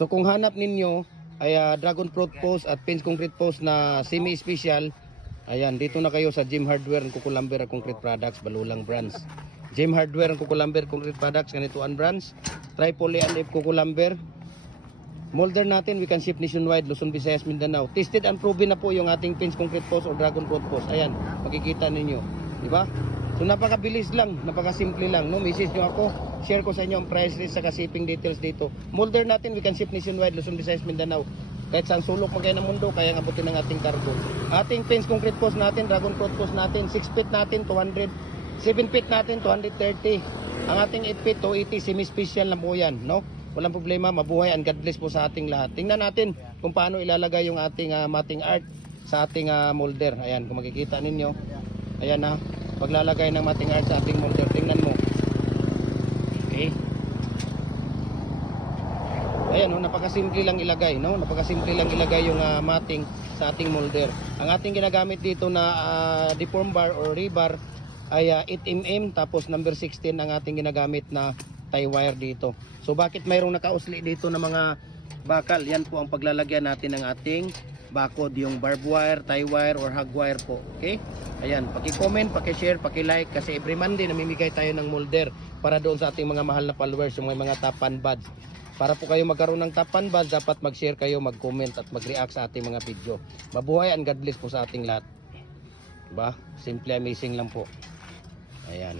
So kung hanap ninyo ay dragon fruit post at pins concrete post na semi-special, ayan, dito na kayo sa Gem Hardware and Kukulamber Concrete Products, Balulang Brands. Gem Hardware and Kukulamber Concrete Products, ganituan brands. Tripoli and F Kukulamber. Molder natin, we can ship nationwide, Luzon, Visayas, Mindanao. Tested and proven na po yung ating pins concrete post o dragon fruit post. Ayan, makikita ninyo, di ba? So napakabilis lang, napakasimple lang, no? Message nyo ako, share ko sa inyo ang price list sa shipping details dito. Molder natin, we can ship nationwide, Luzon, Visayas, Mindanao. Kahit saan sulok magkaya ng mundo, kaya abutin ng ating cargo. Ating pins concrete post natin, dragon fruit post natin, 6 feet natin, 200, 7 feet natin, 230. Ang ating 8 feet, 280, semi-special na po yan, no? Walang problema, mabuhay and God bless po sa ating lahat. Tingnan natin kung paano ilalagay yung ating matting art sa ating molder. Ayan, kung makikita ninyo. Ayan na, paglalagay ng matting art sa ating molder. Tingnan mo. Okay. Ayan, no, napakasimple lang ilagay, no? Napakasimple lang ilagay yung matting sa ating molder. Ang ating ginagamit dito na deform bar or rebar ay 8mm, tapos number 16 ang ating ginagamit na tie wire dito. So bakit mayroong nakausli dito na mga bakal? Yan po ang paglalagyan natin ng ating bakod, yung barbed wire, tie wire or hog wire po. Okay? Ayan, paki-comment, paki-share, paki-like kasi every Monday namimigay tayo ng molder para doon sa ating mga mahal na followers, yung may mga top fan buds. Para po kayo magkaroon ng top fan buds, dapat mag-share kayo, mag-comment at mag-react sa ating mga video. Mabuhay and God bless po sa ating lahat. Diba? Simple amazing lang po. Ayan.